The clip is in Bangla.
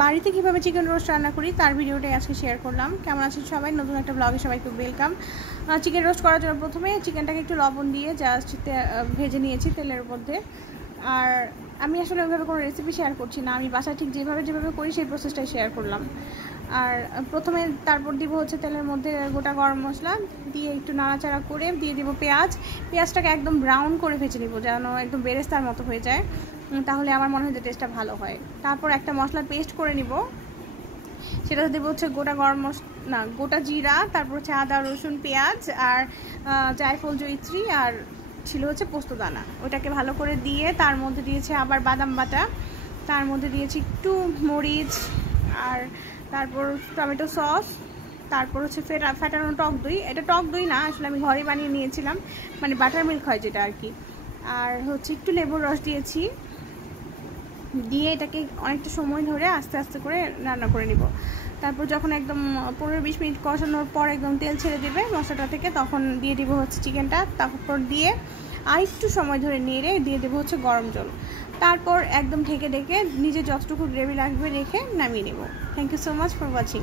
বাড়িতে কীভাবে চিকেন রোস্ট রান্না করি তার ভিডিওটাই আজকে শেয়ার করলাম। কেমন আছেন সবাই? নতুন একটা ব্লগে সবাইকে ওয়েলকাম। চিকেন রোস্ট করার জন্য প্রথমে চিকেনটাকে একটু লবণ দিয়ে জাস্ট ভেজে নিয়েছি তেলের মধ্যে। আর আমি আসলে ওইভাবে কোনো রেসিপি শেয়ার করছি না, আমি বাসায় ঠিক যেভাবে করি সেই প্রসেসটাই শেয়ার করলাম। আর প্রথমে তারপর দিব হচ্ছে তেলের মধ্যে গোটা গরম মশলা দিয়ে একটু নাড়াচাড়া করে দিয়ে দিব পেঁয়াজটাকে একদম ব্রাউন করে ভেজে নিব, যেন একদম বেরেস্তার মতো হয়ে যায়, তাহলে আমার মনে হয় যে টেস্টটা ভালো হয়। তারপর একটা মশলার পেস্ট করে নিব, সেটা দেবো হচ্ছে গোটা জিরা, তারপর হচ্ছে আদা রসুন পেঁয়াজ আর জায়ফল জয়িত্রী আর ছিল হচ্ছে পোস্তদানা। ওটাকে ভালো করে দিয়ে তার মধ্যে দিয়েছে আবার বাদাম বাটা, তার মধ্যে দিয়েছি একটু মরিচ আর তারপর টমেটো সস, তারপর হচ্ছে ফেটানো টক দই। এটা টক দই না, আসলে আমি ঘরে বানিয়ে নিয়েছিলাম, মানে বাটার মিল্ক হয় যেটা আর কি। আর হচ্ছে একটু লেবুর রস দিয়েছি, দিয়ে এটাকে অনেকটা সময় ধরে আস্তে আস্তে করে রান্না করে নিব। তারপর যখন একদম 15-20 মিনিট কষানোর পর একদম তেল ছেড়ে দেবে মশলাটা থেকে, তখন দিয়ে দিব হচ্ছে চিকেনটা। তারপর দিয়ে আর একটু সময় ধরে নেড়ে দিয়ে দেবো হচ্ছে গরম জল। তারপর একদম ঢেকে নিজে যতটুকু গ্রেভি লাগবে রেখে নামিয়ে নেব। Thank you so much for watching.